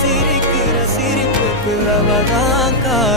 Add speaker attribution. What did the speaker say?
Speaker 1: siri kira siri pe pe ravadan ka